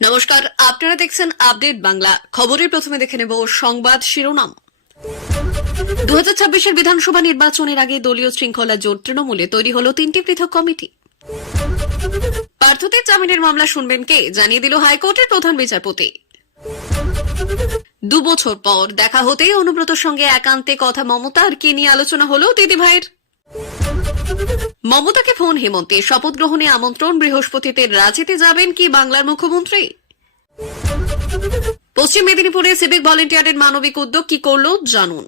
নমস্কার, আপনারা দেখছেন আপডেট বাংলা। খবরের প্রথমে দেখে নেব সংবাদ শিরোনাম। 2026-এর বিধানসভা নির্বাচনের আগে দলীয় শৃঙ্খলা জোট তৃণমূলে তৈরি হল 3টি পৃথক কমিটি। পার্থদের জামিনের মামলা শুনবেন কে, জানিয়ে দিল হাইকোর্টের প্রধান বিচারপতি। 2 বছর পর দেখা হতেই অনুব্রতর সঙ্গে একান্তে কথা মমতার, কি নিয়ে আলোচনা হলো দিদি ভাইয়ের। মমতাকে ফোন হেমন্তে, শপথ গ্রহণে আমন্ত্রণ, বৃহস্পতিতে রাঁচিতে যাবেন কি বাংলার মুখ্যমন্ত্রী। পশ্চিম মেদিনীপুরে সিভিক ভলেন্টিয়ারের মানবিক উদ্যোগ কি করলো জানুন।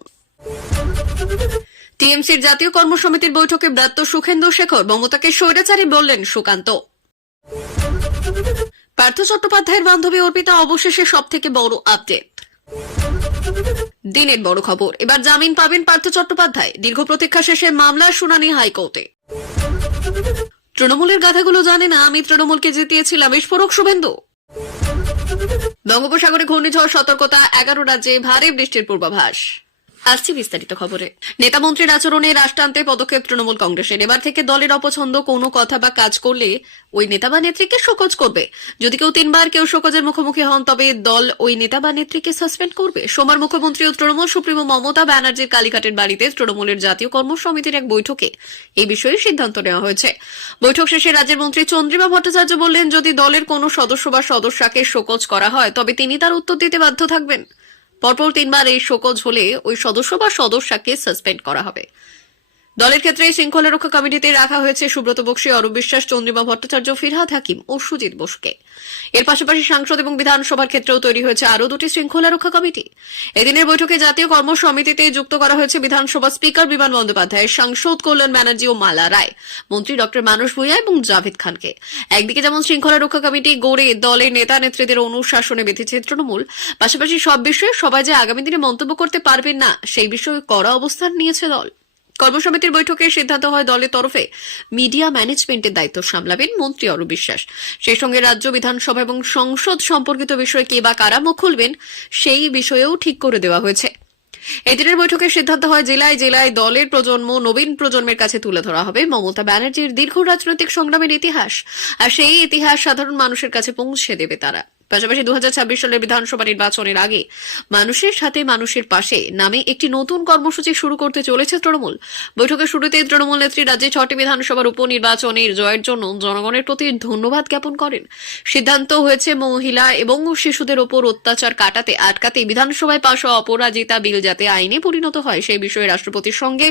টিএমসির জাতীয় কর্মসমিতির বৈঠকে ব্রাত্য সুখেন্দু শেখর, মমতাকে স্বৈরাচারী বললেন সুকান্ত। পার্থ চট্টোপাধ্যায়ের বান্ধবী অর্পিতা অবশেষে সবথেকে বড় আপডেট। দিনের বড় খবর, এবার জামিন পাবেন পার্থ চট্টোপাধ্যায়। দীর্ঘ প্রতীক্ষা শেষে মামলার শুনানি হাইকোর্টে। তৃণমূলের গাথাগুলো জানে না, আমি তৃণমূলকে জিতিয়েছিলাম, বিস্ফোরক শুভেন্দু। বঙ্গোপসাগরে ঘূর্ণিঝড় সতর্কতা, 11 রাজ্যে ভারী বৃষ্টির পূর্বাভাস। আসছি বিস্তারিত খবরে। নেতামন্ত্রীর আচরণে রাশ টানতে পদক্ষেপ তৃণমূল কংগ্রেসের। এবার থেকে দলের অপছন্দ কোনো কথা বা কাজ করলে ওই নেতা বা নেত্রীকে শোকজ করবে। যদি কেউ 3 বার কেউ শোকজের মুখোমুখি হন, তবে দল ওই নেতা বা নেত্রীকে সাসপেন্ড করবে। সোমবার মুখ্যমন্ত্রী ও তৃণমূল সুপ্রিমো মমতা ব্যানার্জির কালীঘাটের বাড়িতে তৃণমূলের জাতীয় কর্মসমিতির এক বৈঠকে এই বিষয়ে সিদ্ধান্ত নেওয়া হয়েছে। বৈঠক শেষে রাজ্যের মন্ত্রী চন্দ্রিমা ভট্টাচার্য বললেন, যদি দলের কোনো সদস্য বা সদস্যাকে শোকজ করা হয়, তবে তিনি তার উত্তর দিতে বাধ্য থাকবেন। পরপর 3 বার এই শোকজ হলে ওই সদস্য বা সদস্যাকে সাসপেন্ড করা হবে। দলের ক্ষেত্রে শৃঙ্খলা রক্ষা কমিটিতে রাখা হয়েছে সুব্রত বক্সী, অরূপ বিশ্বাস, চন্দ্রিমা ভট্টাচার্য, ফিরহাদ হাকিম ও সুজিত বোসকে। এর পাশাপাশি সাংসদ এবং বিধানসভার ক্ষেত্রেও তৈরি হয়েছে আরও 2টি শৃঙ্খলা রক্ষা কমিটি। এদিনের বৈঠকে জাতীয় কর্মসমিতিতে যুক্ত করা হয়েছে বিধানসভা স্পিকার বিমান বন্দ্যোপাধ্যায়, সাংসদ কল্যাণ ব্যানার্জি ও মালা রায়, মন্ত্রী ডক্টর মানস ভূঁইয়া এবং জাভেদ খানকে। একদিকে যেমন শৃঙ্খলা রক্ষা কমিটি গড়ে দলের নেতা নেত্রীদের অনুশাসনে বেঁধেছে তৃণমূল, পাশাপাশি সব বিষয়ে সবাই যে আগামী দিনে মন্তব্য করতে পারবেন না, সেই বিষয়ে কড়া অবস্থান নিয়েছে দল। কর্মসমিতির বৈঠকে সিদ্ধান্ত হয় দলের তরফে মিডিয়া ম্যানেজমেন্টের দায়িত্ব সামলাবেন মন্ত্রী অরূপ বিশ্বাস। সেই সঙ্গে রাজ্য বিধানসভা এবং সংসদ সম্পর্কিত বিষয়ে কে বা কারা মুখ খুলবেন, সেই বিষয়েও ঠিক করে দেওয়া হয়েছে। এদিনের বৈঠকে সিদ্ধান্ত হয় জেলায় জেলায় দলের প্রজন্ম নবীন প্রজন্মের কাছে তুলে ধরা হবে মমতা ব্যানার্জির দীর্ঘ রাজনৈতিক সংগ্রামের ইতিহাস, আর সেই ইতিহাস সাধারণ মানুষের কাছে পৌঁছে দেবে তারা। পাশাপাশি 2026 সালের বিধানসভা নির্বাচনের আগে মানুষের সাথে মানুষের পাশে নামে একটি নতুন কর্মসূচি শুরু করতে চলেছে তৃণমূল। বৈঠকের শুরুতে তৃণমূল নেত্রী রাজ্যে 6টি বিধানসভার উপনির্বাচনের জয়ের জন্য জনগণের প্রতি ধন্যবাদ জ্ঞাপন করেন। সিদ্ধান্ত হয়েছে মহিলা এবং শিশুদের ওপর অত্যাচার আটকাতে বিধানসভায় পাশ হওয়া অপরাজিতা বিল যাতে আইনে পরিণত হয়, সেই বিষয়ে রাষ্ট্রপতির সঙ্গে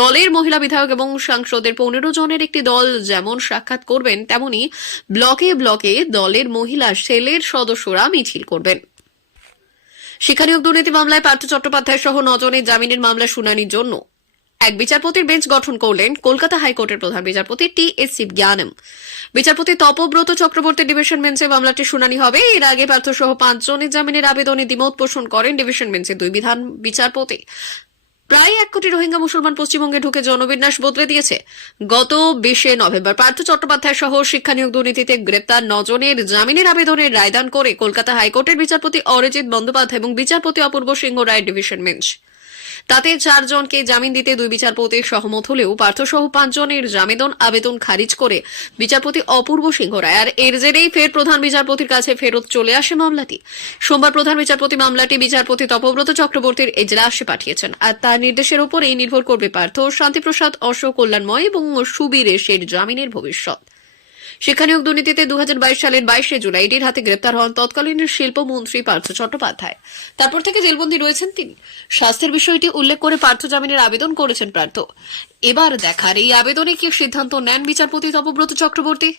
দলের মহিলা বিধায়ক এবং সাংসদের 15 জনের একটি দল যেমন সাক্ষাৎ করবেন, তেমনি ব্লকে ব্লকে দলের মহিলা সেলের সদস্যরা মিছিল করবেন। শিক্ষা নিয়োগ দুর্নীতি মামলায় পার্থ চট্টোপাধ্যায় সহ 9 জনের জামিনের মামলা শুনানির জন্য এক বিচারপতির বেঞ্চ গঠন করলেন কলকাতা হাইকোর্টের প্রধান বিচারপতি টি.এস. শিবজ্ঞানম। বিচারপতি তপব্রত চক্রবর্তীর ডিভিশন বেঞ্চে মামলাটি শুনানি হবে। এর আগে পার্থ সহ 5 জনের জামিনের আবেদনে দ্বিমত পোষণ করেন ডিভিশন বেঞ্চের 2 বিধান বিচারপতি। প্রায় 1 কোটি রোহিঙ্গা মুসলমান পশ্চিমবঙ্গে ঢুকে জনবিন্যাস বদলে দিয়েছে। গত 20 নভেম্বর পার্থ চট্টোপাধ্যায় সহ শিক্ষা নিয়োগ দুর্নীতিতে গ্রেপ্তার 9 জনের জামিনের আবেদনের রায়দান করে কলকাতা হাইকোর্টের বিচারপতি অরিজিৎ বন্দ্যোপাধ্যায় এবং বিচারপতি অপূর্ব সিংহ রায়ের ডিভিশন বেঞ্চ। তাতে 4 জনকে জামিন দিতে 2 বিচারপতি সহমত হলেও পার্থ সহ 5 জনের জামিন আবেদন খারিজ করে বিচারপতি অপূর্ব সিংহ রায়। আর এর জেরেই ফের প্রধান বিচারপতির কাছে ফেরত চলে আসে মামলাটি। সোমবার প্রধান বিচারপতি মামলাটি বিচারপতি তপব্রত চক্রবর্তীর এজলাসে পাঠিয়েছেন, আর তার নির্দেশের উপরেই নির্ভর করবে পার্থ, শান্তিপ্রসাদ, অশোক, কল্যাণময় এবং সুবীরেশের জামিনের ভবিষ্যৎ। শিক্ষা নিয়োগ দুর্নীতিতে 2022 সালের 22 জুলাই ইডির হাতে গ্রেপ্তার হন তৎকালীন শিল্পমন্ত্রী পার্থ চট্টোপাধ্যায়। তারপর থেকে জেলবন্দী রয়েছেন তিনি। স্বাস্থ্যের বিষয়টি উল্লেখ করে পার্থ জামিনের আবেদন করেছেন পার্থ। এবার দেখার এই আবেদনে কি সিদ্ধান্ত নেন বিচারপতি তপব্রত চক্রবর্তী।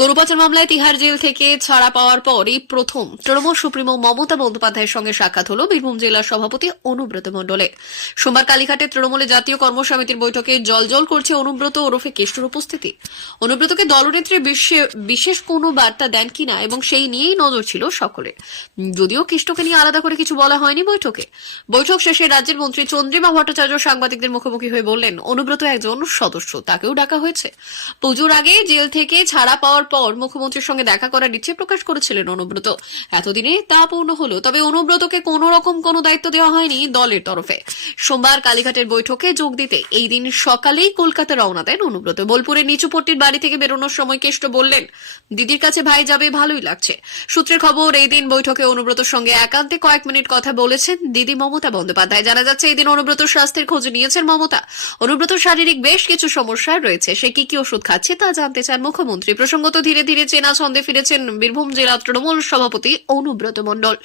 গরু পাচার মামলায় তিহার জেল থেকে ছাড়া পাওয়ার পরই প্রথম তৃণমূল সুপ্রিমো মমতা বন্দ্যোপাধ্যায়ের সঙ্গে সাক্ষাৎ হল বীরভূম জেলার সভাপতি অনুব্রত মণ্ডলের। সোমবার কালীঘাটে তৃণমূলের জাতীয় কর্মসমিতির বৈঠকে জলজল করছে অনুব্রত ওরফে কেষ্টর উপস্থিতি। অনুব্রতকে দলনেত্রী বিশেষ কোনো বার্তা দেন কিনা এবং সেই নিয়েই নজর ছিল সকলের, যদিও কেষ্টকে নিয়ে আলাদা করে কিছু বলা হয়নি বৈঠকে। বৈঠক শেষে রাজ্যের মন্ত্রী চন্দ্রিমা ভট্টাচার্য সাংবাদিকদের মুখোমুখি হয়ে বললেন, অনুব্রত একজন সদস্য, তাকেও ডাকা হয়েছে। পুজোর আগে জেল থেকে ছাড়া পাওয়ার পর মুখ্যমন্ত্রীর সঙ্গে দেখা করার ইচ্ছে প্রকাশ করেছিলেন অনুব্রত। এতদিনে তা পূর্ণ হলো, তবে অনুব্রতকে কোনো রকম কোনো দায়িত্ব দেওয়া হয়নি দলের তরফে। সোমবার কালীঘাটের বৈঠকে যোগ দিতে এই দিন সকালেই কলকাতা রওনা দেন অনুব্রত। বোলপুরের নিচুপট্টির বাড়ি থেকে বেরোনোর সময় কেষ্ট বললেন, দিদির কাছে ভাই যাবে, ভালোই লাগছে। সূত্রের খবর, এই দিন বৈঠকে অনুব্রতর সঙ্গে একান্তে কয়েক মিনিট কথা বলেছেন দিদি মমতা বন্দ্যোপাধ্যায়। জানা যাচ্ছে, এই দিন অনুব্রতর স্বাস্থ্যের খোঁজ নিয়েছেন মমতা। অনুব্রতর শারীরিক বেশ কিছু সমস্যা রয়েছে, সে কি কি ওষুধ খাচ্ছে তা জানতে চান মুখ্যমন্ত্রী। প্রসঙ্গত, ধীরে ধীরে চেনা ছন্দে ফিরেছেন বীরভূম জেলা তৃণমূল সভাপতি অনুব্রত মণ্ডল।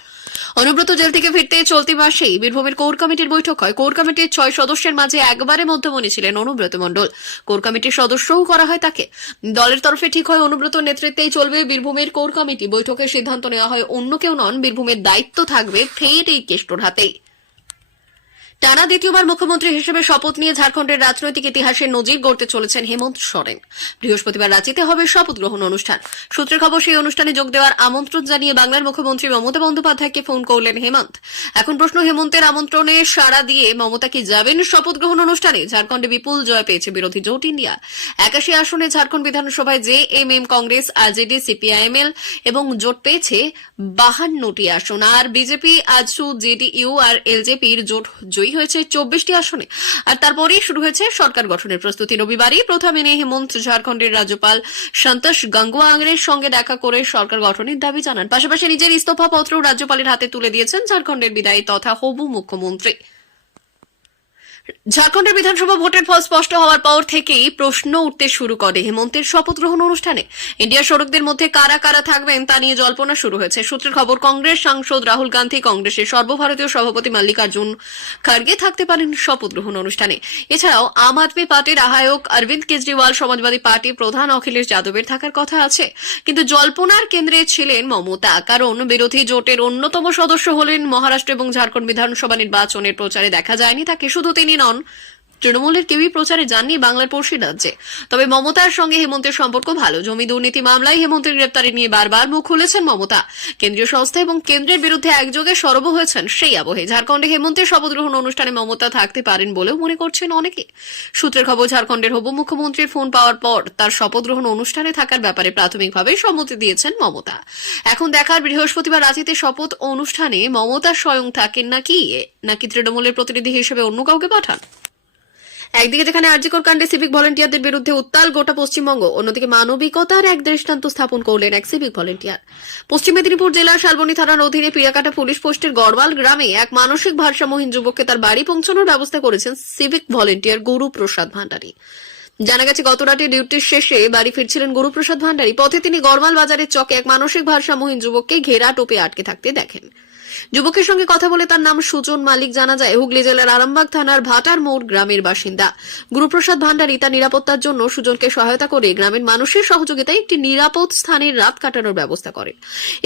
অনুব্রত জেল থেকে ফিরতে চলতি মাসেই বীরভূমের কোর কমিটির বৈঠক হয়। কোর কমিটির 6 সদস্যের মাঝে একবারে মধ্যমণি ছিলেন অনুব্রত মণ্ডল। কোর কমিটির সদস্যও করা হয় তাকে। দলের তরফে ঠিক হয় অনুব্রতর নেতৃত্বেই চলবে বীরভূমের কোর কমিটি। বৈঠকের সিদ্ধান্ত নেওয়া হয় অন্য কেউ নন, বীরভূমের দায়িত্ব থাকবে ফের এই কেষ্টর হাতেই। টানা দ্বিতীয়বার মুখ্যমন্ত্রী হিসেবে শপথ নিয়ে ঝাড়খণ্ডের রাজনৈতিক ইতিহাসে নজির গড়তে চলেছেন হেমন্ত সোরেন। বৃহস্পতিবার রাঁচিতে হবে শপথ গ্রহণ অনুষ্ঠান। সূত্রের খবর, সেই অনুষ্ঠানে যোগ দেওয়ার আমন্ত্রণ জানিয়ে বাংলার মুখ্যমন্ত্রী মমতা বন্দ্যোপাধ্যায়কে ফোন করলেন হেমন্ত। এখন প্রশ্ন, হেমন্তের আমন্ত্রণে সাড়া দিয়ে মমতা কি যাবেন শপথ গ্রহণ অনুষ্ঠানে? ঝাড়খণ্ডে বিপুল জয় পেয়েছে বিরোধী জোট ইন্ডিয়া। 81 আসনে ঝাড়খণ্ড বিধানসভায় জেএমএম, কংগ্রেস, আরজেডি, সিপিআইএমএল এবং জোট পেয়েছে 52টি আসন। আর বিজেপি, আজসু, জেডিইউ আর এলজেপির জোট জয়ী হয়েছে 24টি আসনে। আর তারপরেই শুরু হয়েছে সরকার গঠনের প্রস্তুতি। রবিবারই প্রথম এনে হেমন্ত ঝাড়খণ্ডের রাজ্যপাল সন্তোষ গঙ্গোয়ারের সঙ্গে দেখা করে সরকার গঠনের দাবি জানান। পাশাপাশি নিজের ইস্তফাপত্র রাজ্যপালের হাতে তুলে দিয়েছেন ঝাড়খণ্ডের বিদায়ী তথা হবু মুখ্যমন্ত্রী। ঝাড়খণ্ডের বিধানসভা ভোটের ফল স্পষ্ট হওয়ার পর থেকেই প্রশ্ন উঠতে শুরু করে হেমন্তের শপথ গ্রহণ অনুষ্ঠানে। ইন্ডিয়া সড়কদের মধ্যে কারা কারা থাকবেন তা নিয়ে জল্পনা শুরু হয়েছে। সূত্রের খবর, কংগ্রেস সাংসদ রাহুল গান্ধী, কংগ্রেসের সর্বভারতীয় সভাপতি মল্লিকার্জুন খার্গে থাকতে পারেন শপথ গ্রহণ অনুষ্ঠানে। এছাড়াও আম আদমি পার্টির আহ্বায়ক অরবিন্দ কেজরিওয়াল, সমাজবাদী পার্টি প্রধান অখিলেশ যাদবের থাকার কথা আছে। কিন্তু জল্পনার কেন্দ্রে ছিলেন মমতা, কারণ বিরোধী জোটের অন্যতম সদস্য হলেন। মহারাষ্ট্র এবং ঝাড়খণ্ড বিধানসভা নির্বাচনের প্রচারে দেখা যায়নি তাকে। শুধু তিনি নন, তৃণমূলের কেউই প্রচারে যাননি বাংলার পড়শি রাজ্যে। তবে মমতার সঙ্গে হেমন্তের সম্পর্ক ভালো। জমি দুর্নীতি মামলায় হেমন্তের গ্রেপ্তারি নিয়ে বারবার মুখ খুলেছেন মমতা। কেন্দ্রীয় সংস্থা এবং কেন্দ্রের বিরুদ্ধে একযোগে সরব হয়েছেন। সেই আবহে ঝাড়খণ্ডে হেমন্তের শপথ গ্রহণ অনুষ্ঠানে মমতা থাকতে পারেন বলেও মনে করছেন অনেকে। সূত্রের খবর, ঝাড়খণ্ডের হবু মুখ্যমন্ত্রীর ফোন পাওয়ার পর তার শপথ গ্রহণ অনুষ্ঠানে থাকার ব্যাপারে প্রাথমিকভাবে সম্মতি দিয়েছেন মমতা। এখন দেখার, বৃহস্পতিবার রাঁচিতে শপথ অনুষ্ঠানে মমতা স্বয়ং থাকেন নাকি তৃণমূলের প্রতিনিধি হিসেবে অন্য কাউকে পাঠান। একদিকে যেখানে আরজিকর কাণ্ডে সিভিক ভলেন্টিয়ারদের বিরুদ্ধে উত্তাল গোটা পশ্চিমবঙ্গ, অন্যদিকে মানবিকতার এক দৃষ্টান্ত স্থাপন করলেন এক সিভিক ভলেন্টিয়ার। পশ্চিম মেদিনীপুর জেলার শালবনী থানার অধীনে পিরাকাটা পুলিশ পোস্টের গড়ওয়াল গ্রামে এক মানসিক ভারসাম্যহীন যুবককে তার বাড়ি পৌঁছানোর ব্যবস্থা করেছেন সিভিক ভলেন্টিয়ার গুরুপ্রসাদ ভান্ডারী। জানা গেছে, গত রাতে ডিউটির শেষে বাড়ি ফিরছিলেন গুরুপ্রসাদ ভান্ডারী। পথে তিনি গড়ওয়াল বাজারের চকে এক মানসিক ভারসাম্যহীন যুবককে ঘেরা টোপে আটকে থাকতে দেখেন। যুবকের সঙ্গে কথা বলে তার নাম সুজন মালিক জানা যায়। হুগলি জেলার আরামবাগ থানার ভাটার মোড় গ্রামের বাসিন্দা গুরুপ্রসাদ ভান্ডারী তার নিরাপত্তার জন্য সুজনকে সহায়তা করে গ্রামের মানুষের সহযোগিতায় একটি নিরাপদ স্থানে রাত কাটানোর ব্যবস্থা করেন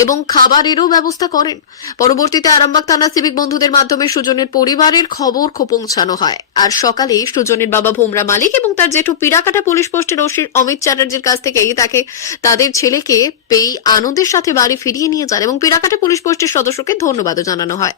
এবং খাবারেরও ব্যবস্থা করেন। পরবর্তীতে আরামবাগ থানার সিভিক বন্ধুদের মাধ্যমে সুজনের পরিবারের খবর পৌঁছানো হয়। আর সকালে সুজনের বাবা ভোমরা মালিক এবং তার জেঠু পিরাকাটা পুলিশ পোস্টের ওসি অমিত চ্যাটার্জির কাছ থেকেই তাদের ছেলেকে পেয়ে আনন্দের সাথে বাড়ি ফিরিয়ে নিয়ে যান এবং পিরাকাটা পুলিশ পোস্টের সদস্যকে ধন্যবাদও জানানো হয়।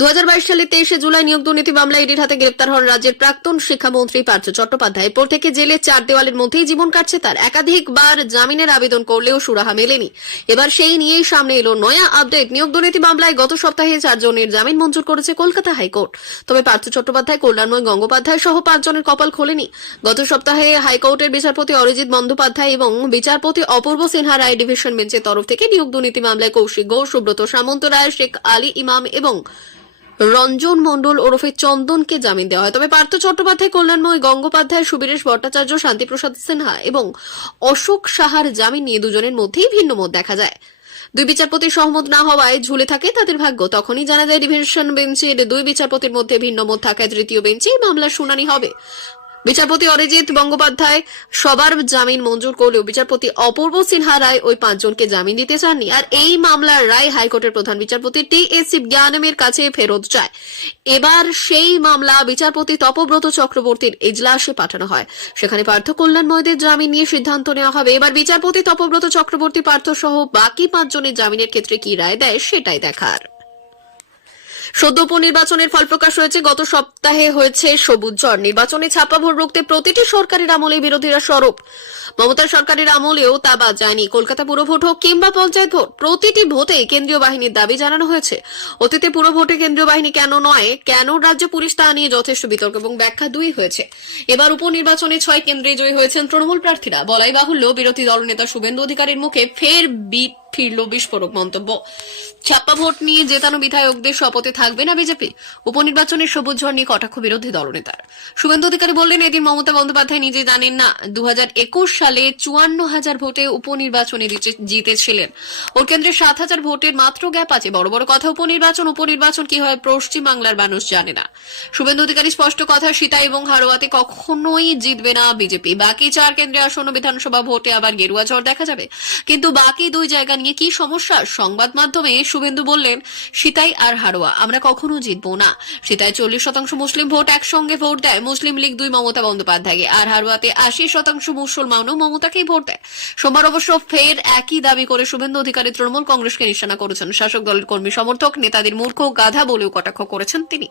2022 সালের 23 জুলাই নিয়োগ দুর্নীতি মামলায় ইডির হাতে গ্রেপ্তার হন রাজ্যের প্রাক্তন শিক্ষামন্ত্রী পার্থ চট্টোপাধ্যায়। এরপর থেকে জেলে 4 দেওয়ালের মধ্যেই জীবন কাটছে তার। একাধিকবার জামিনের আবেদন করলেও সুরাহা মেলেনি। এবার সেই নিয়েই সামনে এলো নয়া আপডেট। নিয়োগ দুর্নীতি মামলায় গত সপ্তাহে 4 জনের জামিন মঞ্জুর করেছে কলকাতা হাইকোর্ট। তবে পার্থ চট্টোপাধ্যায়, কল্যাণময় গঙ্গোপাধ্যায় সহ 5 জনের কপাল খোলেনি। গত সপ্তাহে হাইকোর্টের বিচারপতি অরিজিৎ বন্দ্যোপাধ্যায় এবং বিচারপতি অপূর্ব সিনহা রায় ডিভিশন বেঞ্চের তরফ থেকে নিয়োগ দুর্নীতি মামলায় কৌশিক ঘোষ, সুব্রত সামন্ত রায়, শেখ আলী ইমাম এবং রঞ্জন মণ্ডল ওরফে চন্দনকে জামিন দেওয়া হয়। তবে পার্থ চট্টোপাধ্যায়, কল্যাণময় গঙ্গোপাধ্যায়, সুবীরেশ ভট্টাচার্য, শান্তিপ্রসাদ সিনহা এবং অশোক সাহার জামিন নিয়ে দুজনের মধ্যেই ভিন্ন মত দেখা যায়। 2 বিচারপতি সহমত না হওয়ায় ঝুলে থাকে তাদের ভাগ্য। তখনই জানা যায় ডিভিশন বেঞ্চের 2 বিচারপতির মধ্যে ভিন্ন মত থাকায় তৃতীয় বেঞ্চে মামলার শুনানি হবে। বিচারপতি অরিজিৎ গঙ্গোপাধ্যায় সবার জামিন মঞ্জুর করলেও বিচারপতি অপূর্ব সিনহা রায় ওই 5 জনকে জামিন দিতে চাননি। আর এই মামলার রায় হাইকোর্টের প্রধান বিচারপতি টি.এস. শিবজ্ঞানমের কাছে ফেরত যায়। এবার সেই মামলা বিচারপতি তপব্রত চক্রবর্তীর এজলাসে পাঠানো হয়। সেখানে পার্থ, কল্যাণময়দের জামিন নিয়ে সিদ্ধান্ত নেওয়া হবে। এবার বিচারপতি তপব্রত চক্রবর্তী, পার্থ সহ বাকি 5 জনের জামিনের ক্ষেত্রে কি রায় দেয় সেটাই দেখার। সদ্য উপনির্বাচনের ফল প্রকাশ হয়েছে। গত সপ্তাহে হয়েছে সবুজ ঝড়। নির্বাচনে ছাপ্পা ভোট রুখতে প্রতিটি সরকারের আমলে বিরোধীরা সরব। মমতার সরকারের আমলেও তা বাদ যায়নি। কলকাতা পুর ভোট হোক কিংবা পঞ্চায়েত ভোট, প্রতিটি ভোটে কেন্দ্রীয় বাহিনীর দাবি জানানো হয়েছে। অতীতে পুরো ভোটে কেন্দ্রীয় বাহিনী কেন নয়, কেন রাজ্য পুলিশ, তা নিয়ে যথেষ্ট বিতর্ক এবং ব্যাখ্যা দুই হয়েছে। এবার উপনির্বাচনে 6 কেন্দ্রে জয়ী হয়েছেন তৃণমূল প্রার্থীরা। বলাই বাহুল্য, বিরোধী দলনেতা শুভেন্দু অধিকারীর মুখে ফের ফিরল বিস্ফোরক মন্তব্য। ছাপ্পা ভোট নিয়ে জেতানো বিধায়কদের শপথে থাকবে না বিজেপি। উপনির্বাচনের সবুজ ঝড় নিয়ে কটাক্ষ বিরোধী দলনেতার। শুভেন্দু অধিকারী বললেন, এদিন মমতা বন্দ্যোপাধ্যায় নিজে জানেন না 2021 সালে 54,000 ভোটে উপনির্বাচনে জিতেছিলেন। ওর কেন্দ্রে 7,000 ভোটের মাত্র গ্যাপ আছে। বড় বড় কথা উপনির্বাচন কি হয় পশ্চিম বাংলার মানুষ জানে না। শুভেন্দু অধিকারী স্পষ্ট কথা, সীতা এবং হারোয়াতে কখনোই জিতবে না বিজেপি। বাকি 4 কেন্দ্রে আসন্ন বিধানসভা ভোটে আবার গেরুয়া ঝড় দেখা যাবে। কিন্তু বাকি 2 জায়গা নিয়ে কি সমস্যা? সংবাদ মাধ্যমে শুভেন্দু বললেন, সীতাই আর হারোয়া আমরা কখনো জিতবো না। সীতায় 40% মুসলিম ভোট একসঙ্গে ভোট দেয় মুসলিম লীগ 2 মমতা বন্দ্যোপাধ্যায়কে, আর হারোয়াতে 80% মুসলমানও মমতাকেই ভোট দেয়। সোমবার অবশ্য ফের একই দাবি করে শুভেন্দু অধিকারী তৃণমূল কংগ্রেসকে নিশানা করেছেন। শাসক দলের কর্মী সমর্থক নেতাদের মূর্খ গাধা বলেও কটাক্ষ করেছেন তিনি।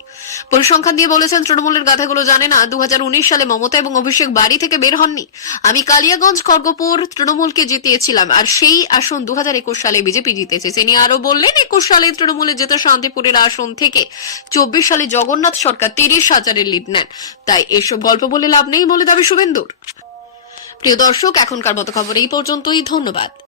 পরিসংখ্যান দিয়ে বলেছেন, তৃণমূলের গাধাগুলো জানে না 2019 সালে মমতা এবং অভিষেক বাড়ি থেকে বের হননি। আমি কালিয়াগঞ্জ খড়গপুর তৃণমূলকে জিতিয়েছিলাম, আর সেই আসন 2021 সালে বিজেপি জিতেছে। তিনি আরো বললেন, 21 সালে তৃণমূলে জেতা শান্তিপুরের আসন থেকে 24 সালে জগন্নাথ সরকার 30,000-এর লিড নেন। তাই এসব গল্প বলে লাভ নেই বলে দাবি শুভেন্দুর। প্রিয় দর্শক, এখনকার মতো খবর এই পর্যন্তই। ধন্যবাদ।